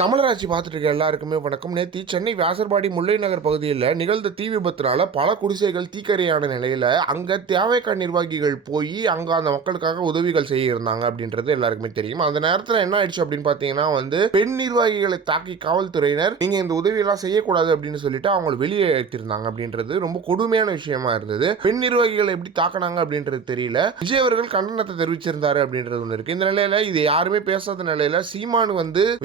தமிழராட்சி பார்த்துட்டு இருக்க எல்லாருக்குமே வணக்கம். நேற்று சென்னை வியாசர்பாடி முல்லை நகர் பகுதியில் நிகழ்ந்த தீ விபத்தினால பல குடிசைகள் தீக்கரையான நிலையில் அங்கே தேவைக்க நிர்வாகிகள் போய் அங்கே அந்த மக்களுக்காக உதவிகள் செய்ய இருந்தாங்க அப்படின்றது எல்லாருக்குமே தெரியும். அந்த நேரத்தில் என்ன ஆயிடுச்சு அப்படின்னு பார்த்தீங்கன்னா பெண் நிர்வாகிகளை தாக்கி காவல்துறையினர் நீங்கள் இந்த உதவியெல்லாம் செய்யக்கூடாது அப்படின்னு சொல்லிட்டு அவங்களை வெளியே எடுத்திருந்தாங்க அப்படின்றது ரொம்ப கொடுமையான விஷயமா இருந்தது. பெண் நிர்வாகிகளை எப்படி தாக்கினாங்க அப்படின்றது தெரியல. விஜய் அவர்கள் கண்டனத்தை தெரிவிச்சிருந்தாரு அப்படின்றது ஒன்று இருக்கு. இந்த நிலையில இது யாருமே பேசாத நிலையில சீமான்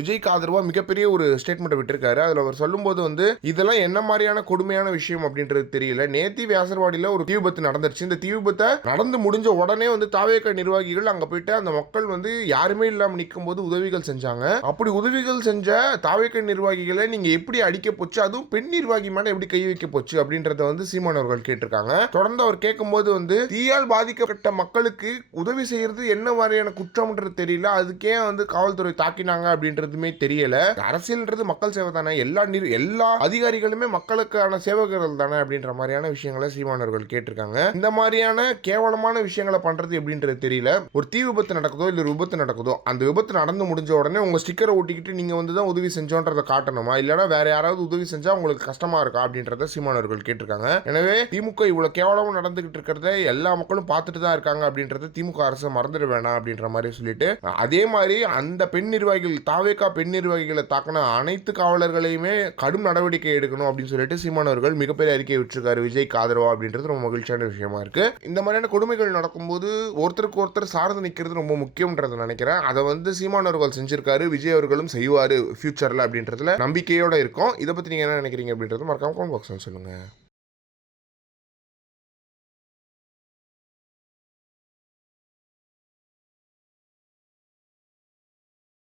விஜய்க்கு ஆதரவா மிகப்பெரிய ஒரு ஸ்டேட்மெண்ட் விட்டுருக்காரு. அதுல அவர் சொல்லும்போது இதெல்லாம் என்ன மாதிரியான கொடுமையான விஷயம் அப்படின்றது தெரியல. நேத்தி வியாசர்வாடியில ஒரு தீ விபத்து நடந்துருச்சு. இந்த தீ விபத்தை நடந்து முடிஞ்ச உடனே தாவேக நிர்வாகிகள் அங்க போயிட்டு அந்த மக்கள் யாருமே இல்லாம நிற்கும் போது உதவிகள் செஞ்சாங்க. அப்படி உதவிகள் செஞ்ச தாவேக நிர்வாகிகளை நீங்க எப்படி அடிக்க போச்சு, அதுவும் பெண் நிர்வாகி மேல எப்படி கை வைக்க போச்சு அப்படின்றத சீமான் அவர்கள் கேட்டிருக்காங்க. தொடர்ந்து அவர் கேட்கும்போது தீயால் பாதிக்கப்பட்ட மக்களுக்கு உதவி செய்யறது என்ன மாதிரியான குற்றம்ன்றது தெரியல. அதுக்கே காவல்துறை தாக்கினாங்க அப்படின்றதுமே தெரியல. அரசியல்ன்றது மக்கள் சேவை தானே, எல்லா அதிகாரிகளுமே மக்களுக்கான சேவகர்கள் தானே அப்படின்ற மாதிரியான விஷயங்களை சீமானவர்கள் கேட்டிருக்காங்க. இந்த மாதிரியான கேவலமான விஷயங்களை பண்றது எப்படின்றது தெரியல. ஒரு தீ விபத்து நடக்குதோ இல்ல விபத்து நடக்குதோ, அந்த விபத்து நடந்து முடிஞ்ச உடனே உங்க ஸ்டிக்கரை ஒட்டிக்கிட்டு நீங்க தான் உதவி செஞ்சோன்றதை காட்டணுமா, இல்லைன்னா வேற யாராவது உதவி செஞ்சா உங்களுக்கு கஷ்டமா இருக்கா அப்படின்றத சீமானவர்கள் கேட்டிருக்காங்க. எனவே திமுக இவ்வளவு கேவலமா நடந்துகிட்டு இருக்கிறத எல்லா மக்களும் பார்த்துட்டு தான் இருக்காங்க அப்படின்றத திமுக அரசு மறந்துட வேணாம் அப்படின்ற மாதிரி சொல்லிட்டு, அதே மாதிரி அந்த பெண் நிர்வாகிகள் தாவேகா பெண் நிர்வாகிகளை தாக்கின அனைத்து காவலர்களையுமே கடும் நடவடிக்கை எடுக்கணும் அப்படின்னு சொல்லிட்டு சீமானவர்கள் மிகப்பெரிய அறிக்கை விட்டுருக்காரு விஜய்க்கு ஆதரவா அப்படின்றது ரொம்ப மகிழ்ச்சியான விஷயமா இருக்கு. இந்த மாதிரியான கொடுமைகள் நடக்கும்போது ஒருத்தருக்கு ஒருத்தர் சார்ந்து நிற்கிறது ரொம்ப முக்கியம்ன்றதை நினைக்கிறேன். அதை சீமானவர்கள் செஞ்சிருக்காரு, விஜய் அவர்களும் செய்வாரு ஃபியூச்சர்ல அப்படின்றதுல நம்பிக்கையோட இருக்கும். இதை பத்தி நீங்க என்ன நினைக்கிறீங்க அப்படின்றது மறக்காம கமெண்ட் பாக்ஸ்ல சொல்லுங்க.